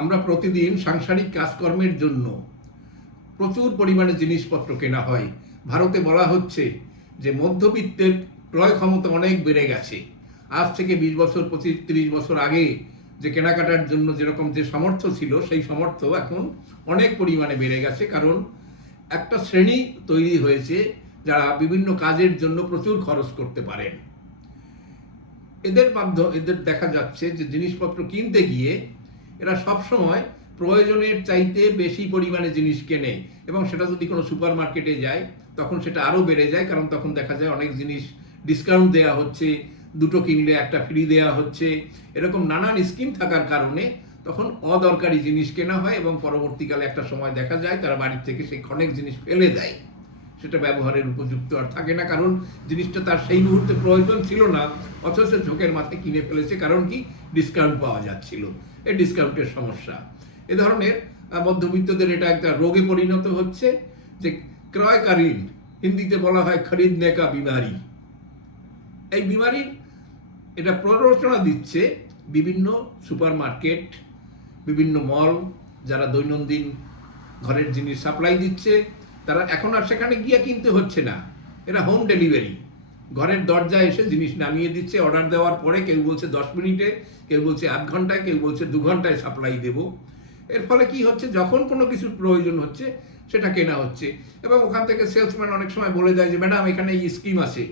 আমরা প্রতিদিন সাংসারিক কাজকর্মের জন্য প্রচুর পরিমাণে জিনিসপত্র কেনা হয়। ভারতে বলা হচ্ছে যে মধ্যবিত্তের ক্রয় ক্ষমতা অনেক বেড়ে গেছে। আজ থেকে 20 বছর 25-30 বছর আগে যে কেনাকাটার জন্য যেরকম যে সামর্থ্য ছিল, সেই সামর্থ্য এখন অনেক পরিমাণে বেড়ে গেছে। কারণ একটা শ্রেণী তৈরি হয়েছে যারা বিভিন্ন কাজের জন্য প্রচুর খরচ করতে পারেন। এদের দেখা যাচ্ছে যে জিনিসপত্র কিনতে গিয়ে এরা সবসময় প্রয়োজনের চাইতে বেশি পরিমাণে জিনিস কেনে, এবং সেটা যদি কোনো সুপার মার্কেটে যায় তখন সেটা আরও বেড়ে যায়। কারণ তখন দেখা যায় অনেক জিনিস ডিসকাউন্ট দেওয়া হচ্ছে, দুটো কিনলে একটা ফ্রি দেওয়া হচ্ছে, এরকম নানান স্কিম থাকার কারণে তখন অদরকারি জিনিস কেনা হয়, এবং পরবর্তীকালে একটা সময় দেখা যায় তারা বাড়ির থেকে সেই অনেক জিনিস ফেলে দেয়। সেটা ব্যবহারের উপযুক্ত আর থাকে না, কারণ জিনিসটা তার সেই মুহূর্তে প্রয়োজন ছিল না, অথচ ঝোঁকের মাথায় কিনে ফেলেছে। কারণ কি? ডিসকাউন্ট পাওয়া যাচ্ছিল। এই ডিসকাউন্টের সমস্যা, এ ধরনের মধ্যবিত্তদের এটা একটা রোগে পরিণত হচ্ছে যে ক্রয়কারীন, হিন্দিতে বলা হয় খরিদনে কা বিমারি। এই বিমারির এটা প্ররোচনা দিচ্ছে বিভিন্ন সুপার মার্কেট, বিভিন্ন মল, যারা দৈনন্দিন ঘরের জিনিস সাপ্লাই দিচ্ছে, তারা এখন আর সেখানে গিয়ে কিনতে হচ্ছে না। এরা হোম ডেলিভারি, ঘরের দরজায় এসে জিনিস নামিয়ে দিচ্ছে। অর্ডার দেওয়ার পরে কেউ বলছে 10 মিনিটে, কেউ বলছে 8 ঘন্টায়, কেউ বলছে 2 ঘন্টায় সাপ্লাই দেব। এর ফলে কি হচ্ছে, যখন কোনো কিছুর প্রয়োজন হচ্ছে সেটা কেনা হচ্ছে, এবং ওখান থেকে সেলসম্যান অনেক সময় বলে দেয় যে ম্যাডাম এখানে এই স্কিম আছে,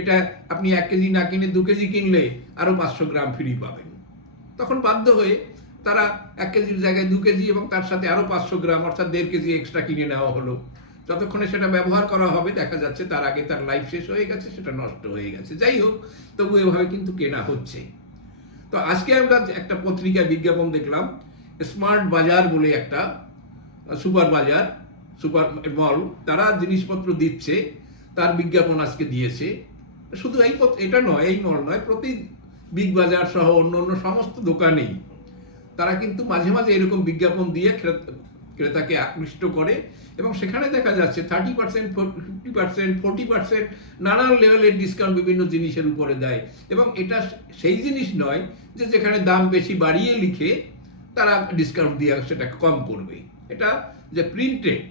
এটা আপনি 1 কেজি না কিনে 2 কেজি কিনলে আরও 500 গ্রাম ফ্রি পাবেন। তখন বাধ্য হয়ে তারা 1 কেজির জায়গায় 2 কেজি এবং তার সাথে আরও 500 গ্রাম অর্থাৎ 1.5 কেজি এক্সট্রা কিনে নেওয়া হলো। যতক্ষণে সেটা ব্যবহার করা হবে দেখা যাচ্ছে তার আগে তার লাইফ শেষ হয়ে গেছে, সেটা নষ্ট হয়ে গেছে। যাই হোক, তবু এভাবে কিন্তু কেনা হচ্ছে। তো আজকে আমরা একটা পত্রিকায় বিজ্ঞাপন দেখলাম, স্মার্ট বাজার বলে একটা সুপার বাজার, সুপার মল, তারা জিনিসপত্র দিচ্ছে, তার বিজ্ঞাপন আজকে দিয়েছে। শুধু এটা নয়, এই মল নয়, প্রতি বিগ বাজার সহ অন্য অন্য সমস্ত দোকানেই তারা কিন্তু মাঝে মাঝে এরকম বিজ্ঞাপন দিয়ে ক্রেতাকে আকৃষ্ট করে, এবং সেখানে দেখা যাচ্ছে 30%, 50%, 40% নানান লেভেলের ডিসকাউন্ট বিভিন্ন জিনিসের উপরে দেয়। এবং এটা সেই জিনিস নয় যে যেখানে দাম বেশি বাড়িয়ে লিখে তারা ডিসকাউন্ট দিয়ে সেটা কম করবে। এটা যে প্রিন্টেড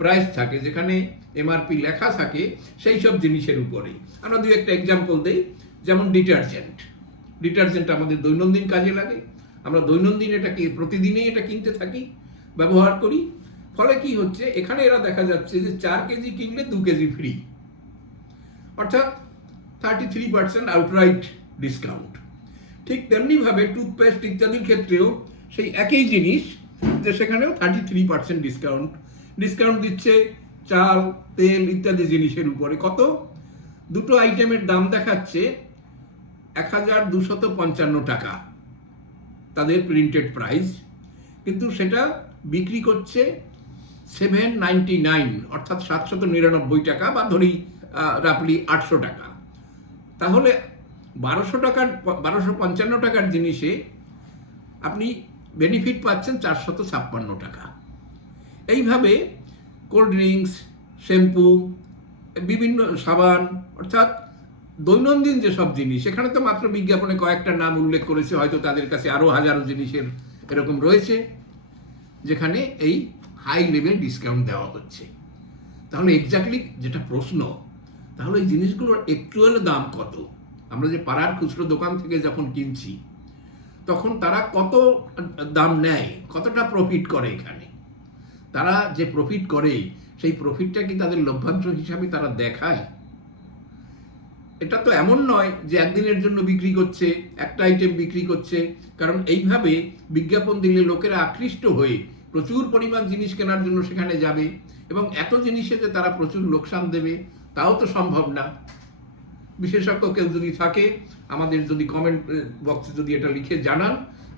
প্রাইস থাকে, যেখানে এমআরপি লেখা থাকে, সেই সব জিনিসের উপরেই। আমরা দুই একটা এক্সাম্পল দিই, যেমন ডিটারজেন্ট আমাদের দৈনন্দিন কাজে লাগে, আমরা দৈনন্দিন এটাকে প্রতিদিনই এটা কিনতে থাকি, ব্যবহার করি। ফলে কি হচ্ছে, এখানে এরা দেখা যাচ্ছে যে 4 কেজি কিনলে 2 কেজি ফ্রি, অর্থাৎ 33% আউটরাইট ডিসকাউন্ট। ঠিক তেমনিভাবে টুথপেস্ট ইত্যাদির ক্ষেত্রেও সেই একই জিনিস, যে সেখানেও 33% ডিসকাউন্ট দিচ্ছে চাল, তেল ইত্যাদি জিনিসের উপরে। কত? দুটো আইটেমের দাম দেখাচ্ছে 1255 টাকা তাদের প্রিন্টেড প্রাইস, কিন্তু সেটা বিক্রি করছে 799, অর্থাৎ 799 টাকা, বা ধরি রাফলি 800 টাকা। তাহলে 1255 টাকার জিনিসে আপনি বেনিফিট পাচ্ছেন 456 টাকা। এইভাবে কোল্ড ড্রিঙ্কস, শ্যাম্পু, বিভিন্ন সাবান, অর্থাৎ দৈনন্দিন যেসব জিনিস, সেখানে তো মাত্র বিজ্ঞাপনে কয়েকটা নাম উল্লেখ করেছে, হয়তো তাদের কাছে আরও হাজারো জিনিসের এরকম রয়েছে যেখানে এই হাই লেভেল ডিসকাউন্ট দেওয়া হচ্ছে। তাহলে এক্স্যাক্টলি যেটা প্রশ্ন, তাহলে এই জিনিসগুলোর অ্যাকচুয়াল দাম কত? আমরা যে পাড়ার খুচরো দোকান থেকে যখন কিনছি, তখন তারা কত দাম নেয়, কতটা প্রফিট করে? এখানে তারা যে প্রফিট করে, সেই প্রফিটটা কি তাদের লভ্যাংশ হিসাবে তারা দেখায়? এটা তো এমন নয় যে একদিনের জন্য বিক্রি করছে, একটা আইটেম বিক্রি করছে। কারণ এইভাবে বিজ্ঞাপন দিলে লোকেরা আকৃষ্ট হয়ে প্রচুর পরিমাণ জিনিস কেনার জন্য সেখানে যাবে, এবং এত জিনিসে যে তারা প্রচুর লোকসান দেবে তাও তো সম্ভব না। বিশেষজ্ঞ কেউ যদি থাকে, আমাদের যদি কমেন্ট বক্সে যদি এটা লিখে জানান,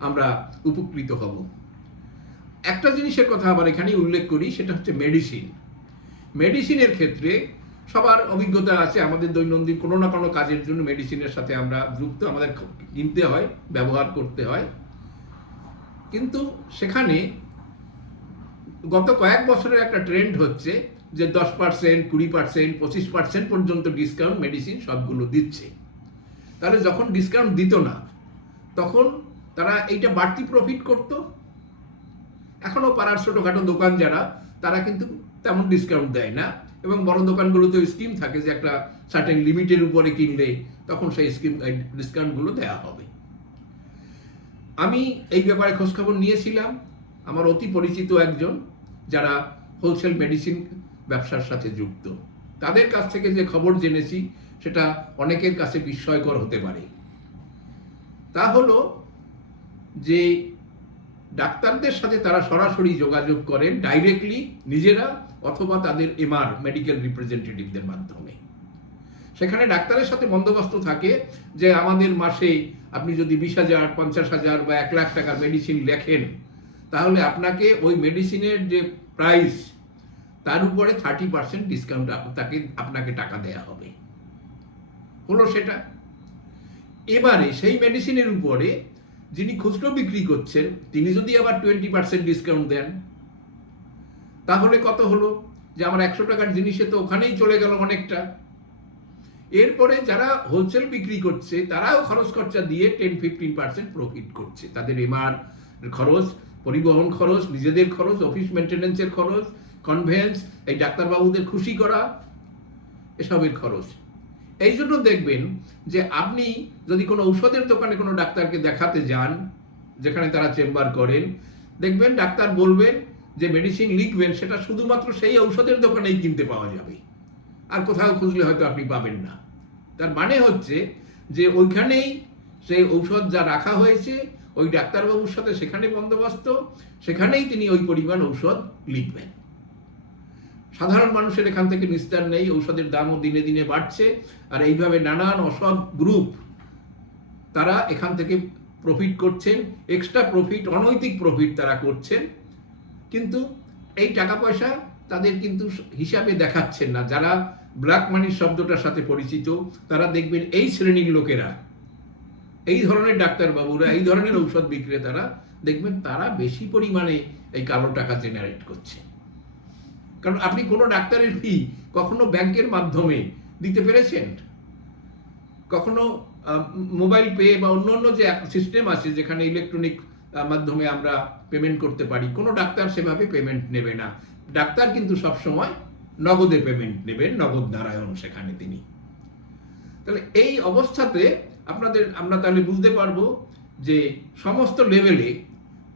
আমরা উপকৃত হব। একটা জিনিসের কথা আবার এখানে উল্লেখ করি, সেটা হচ্ছে মেডিসিনের ক্ষেত্রে সবার অভিজ্ঞতা আছে। আমাদের দৈনন্দিন কোনো না কোনো কাজের জন্য মেডিসিনের সাথে আমরা যুক্ত, আমাদের কিনতে হয়, ব্যবহার করতে হয়। কিন্তু সেখানে গত কয়েক বছরের একটা ট্রেন্ড হচ্ছে যে 10%, 20%, 25% পর্যন্ত ডিসকাউন্ট মেডিসিন সবগুলো দিচ্ছে। তাহলে যখন ডিসকাউন্ট দিত না, তখন তারা এইটা বাড়তি প্রফিট করত, এখনও পাড়ার ছোটোখাটো দোকান যারা, তারা কিন্তু তেমন ডিসকাউন্ট দেয় না, এবং বড় দোকানগুলোতে স্কিম থাকে যে একটা সার্টেন লিমিটের উপরে কিনলে তখন সেই ডিসকাউন্টগুলো দেওয়া হবে। আমি এই ব্যাপারে খোঁজখবর নিয়েছিলাম। আমার অতি পরিচিত একজন যারা হোলসেল মেডিসিন ব্যবসার সাথে যুক্ত, তাদের কাছ থেকে যে খবর জেনেছি সেটা অনেকের কাছে বিস্ময়কর হতে পারে। তা হলো যে ডাক্তারদের সাথে তারা সরাসরি যোগাযোগ করেন ডাইরেক্টলি নিজেরা অথবা তাদের এমআর মেডিকেল রিপ্রেজেন্টেটিভদের মাধ্যমে। সেখানে ডাক্তারের সাথে বন্দোবস্ত থাকে যে আমাদের মাসে আপনি যদি 20,000, 50,000 বা 1 লাখ টাকার মেডিসিন লেখেন, তাহলে আপনাকে ওই মেডিসিনের যে প্রাইস তার উপরে 30% ডিসকাউন্ট আপনাকে টাকা দেয়া হবে। হলো সেটা। এবারে সেই মেডিসিনের উপরে যিনি খুচরো বিক্রি করছেন তিনি যদি আবার 20% ডিসকাউন্ট দেন, তাহলে কত হলো? যে আমার 100 টাকার জিনিসে তো ওখানেই চলে গেল অনেকটা। এরপরে যারা হোলসেল বিক্রি করছে তারাও খরচ খরচা দিয়ে 10-15% প্রফিট করছে। তাদের এমআর খরচ, পরিবহন খরচ, নিজেদের খরচ, অফিস মেনটেন্যান্সের খরচ, কনভেন্স, এই ডাক্তারবাবুদের খুশি করা, এসবের খরচ। এই জন্য দেখবেন যে আপনি যদি কোনো ঔষধের দোকানে কোনো ডাক্তারকে দেখাতে যান, যেখানে তারা চেম্বার করেন, দেখবেন ডাক্তার বলবেন যে মেডিসিন লিখবেন সেটা শুধুমাত্র সেই ঔষধের দোকানেই কিনতে পাওয়া যাবে, আর কোথাও খুঁজলে হয়তো আপনি পাবেন না। তার মানে হচ্ছে যে ওইখানেই সেই ঔষধ যা রাখা হয়েছে ওই ডাক্তারবাবুর সাথে সেখানে বন্দোবস্ত, সেখানেই তিনি ওই পরিমাণ ঔষধ লিখবেন। সাধারণ মানুষের এখান থেকে নিস্তার নেই, ঔষধের দামও দিনে দিনে বাড়ছে, আর এইভাবে নানান অসৎ গ্রুপ তারা এখান থেকে প্রফিট করছেন, এক্সট্রা প্রফিট, অনৈতিক প্রফিট তারা করছেন। কিন্তু এই টাকা পয়সা তাদের কিন্তু হিসাবে দেখাচ্ছেন না। যারা ব্ল্যাক মানির শব্দটার সাথে পরিচিত তারা দেখবেন এই শ্রেণীর লোকেরা, এই ধরনের ডাক্তারবাবুরা, এই ধরনের ঔষধ বিক্রেতারা দেখবেন তারা বেশি পরিমাণে এই কালো টাকা জেনারেট করছে। কারণ আপনি কোনো ডাক্তারের ফি কখনো ব্যাংকের মাধ্যমে দিতে পেরেছেন? কখনো মোবাইল পে বা অন্য যে সিস্টেম আছে যেখানে ইলেকট্রনিক মাধ্যমে আমরা পেমেন্ট করতে পারি, কোনো ডাক্তার সেভাবে পেমেন্ট নেবে না। ডাক্তার কিন্তু সবসময় নগদে পেমেন্ট নেবেন, নগদ নারায়ণ সেখানে তিনি। তাহলে এই অবস্থাতে আমরা তাহলে বুঝতে পারবো যে সমস্ত লেভেলে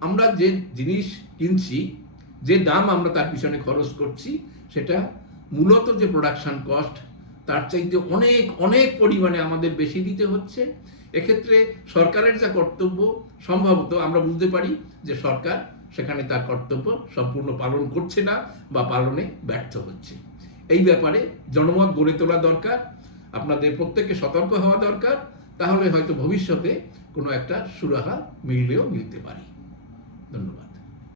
আমরা যে জিনিস কিনছি, যে দাম আমরা তার পিছনে খরচ করছি, সেটা মূলত যে প্রোডাকশন কস্ট তার চাইতে অনেক অনেক পরিমাণে আমাদের বেশি দিতে হচ্ছে। এক্ষেত্রে সরকারের যা কর্তব্য, সম্ভবত আমরা বুঝতে পারি যে সরকার সেখানে তার কর্তব্য সম্পূর্ণ পালন করছে না বা পালনে ব্যর্থ হচ্ছে। এই ব্যাপারে জনমত গড়ে তোলা দরকার, আপনাদের প্রত্যেককে সতর্ক হওয়া দরকার। তাহলে হয়তো ভবিষ্যতে কোনো একটা সুরাহা মিলতে পারে। ধন্যবাদ।